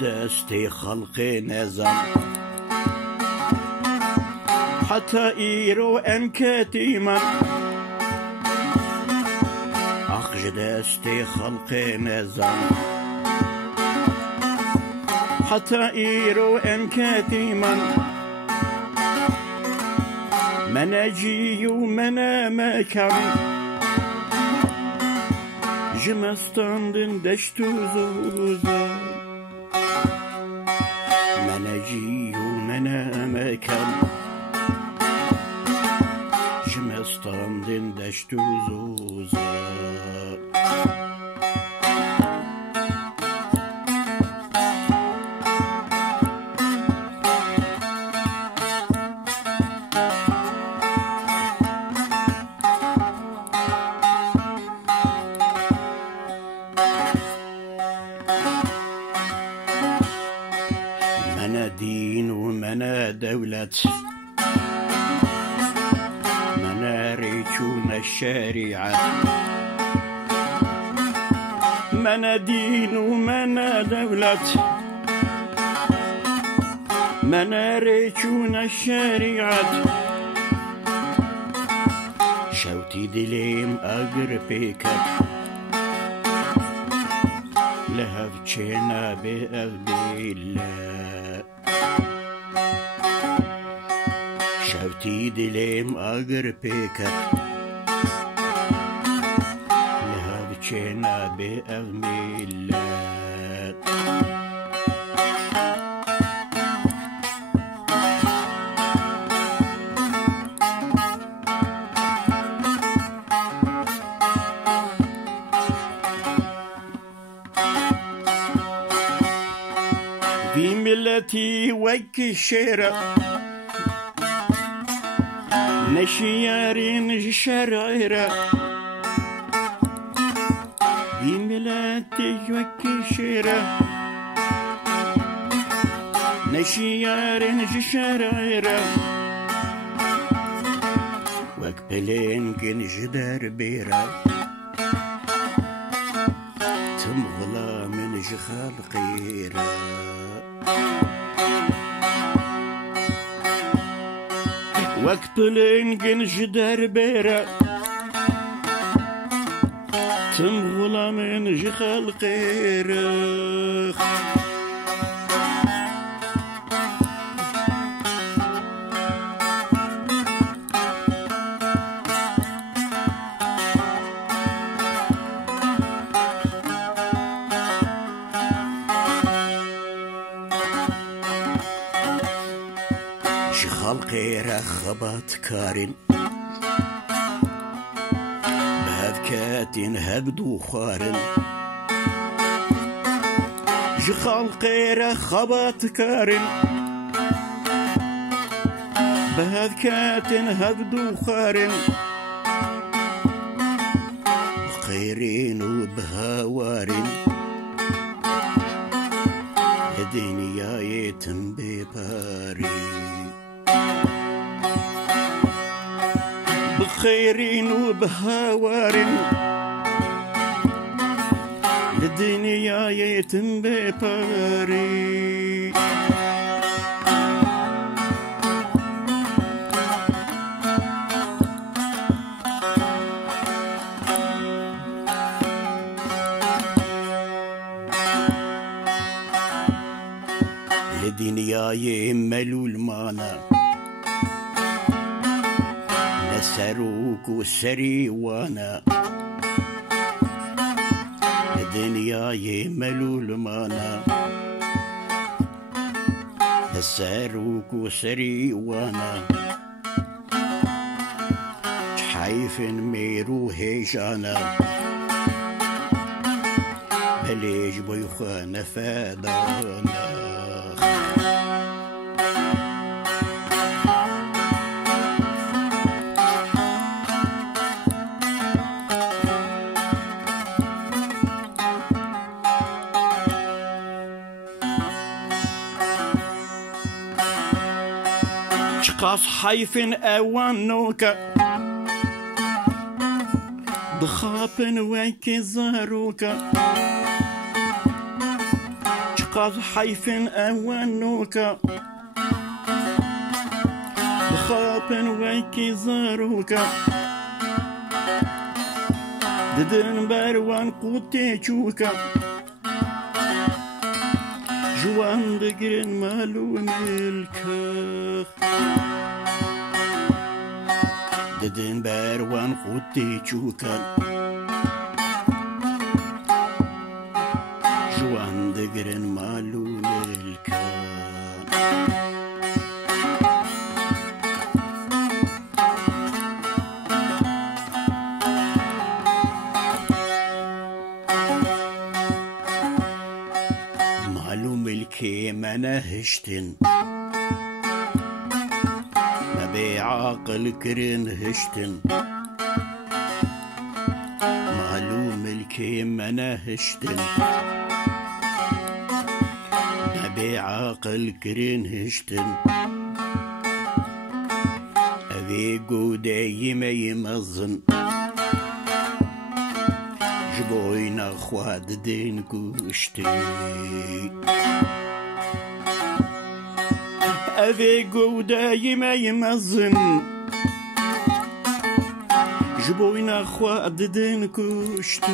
دستي خلقي نزل حتى إيرو أنكتيما دستي خلقي نزل حتى إيرو أنكتيما من أجي ومن مكان جمستان دشتو زوزا من أجي ومن مكان جمستان دشتو زوزا من دين ومن دولة من ريتون الشريعة من دين ومن دولة من ريتون الشريعة شوتي دليم أقربك لهف تشينا بأذبي الله شوتي دليم أقربك لهف تشينا بأذبي الله في ملتي وك الشارع نشيارين شرعيرة في ملتي وك الشارع نشيارين شرعيرة وقبلين كن جدار بيرة تمغلا من جخال قيرة وقت لينجن جدار بيرة تمغلا من جخال قيرة خلقي رخبات كارين بهذكاتين هبدو خارن خلقي رخبات كارين بهذكاتين هبدو خارن خيرين وبهوارين الدنيا يتم بباري بخيرين وبهوارين الدنيا يتم بباري الدنيا يملو المانا نسروك وسري وانا الدنيا يملو المانا نسروك وسري وانا حيف ميرو هيجانا بليج بيخان فادانا شقاص حيفن اوانوكا بخابن ويكي زاروكا شقاص حيفن اوانوكا بخابن ويكي زاروكا ددن باروان قوتي چوكا جوان دقرن مالو ملكا ددن باروان قوتي چوكا جوان دقرن مالو ملكا ملكي ما هشتن ما بعقل كرن هشتن مالو ملكي ما هشتن ما بعقل كرن هشتن أبي قودي ما يمزن جبوينا خواد دين كوشتي أذي قوداي ما يمزن جبوينا خواد دين كوشتي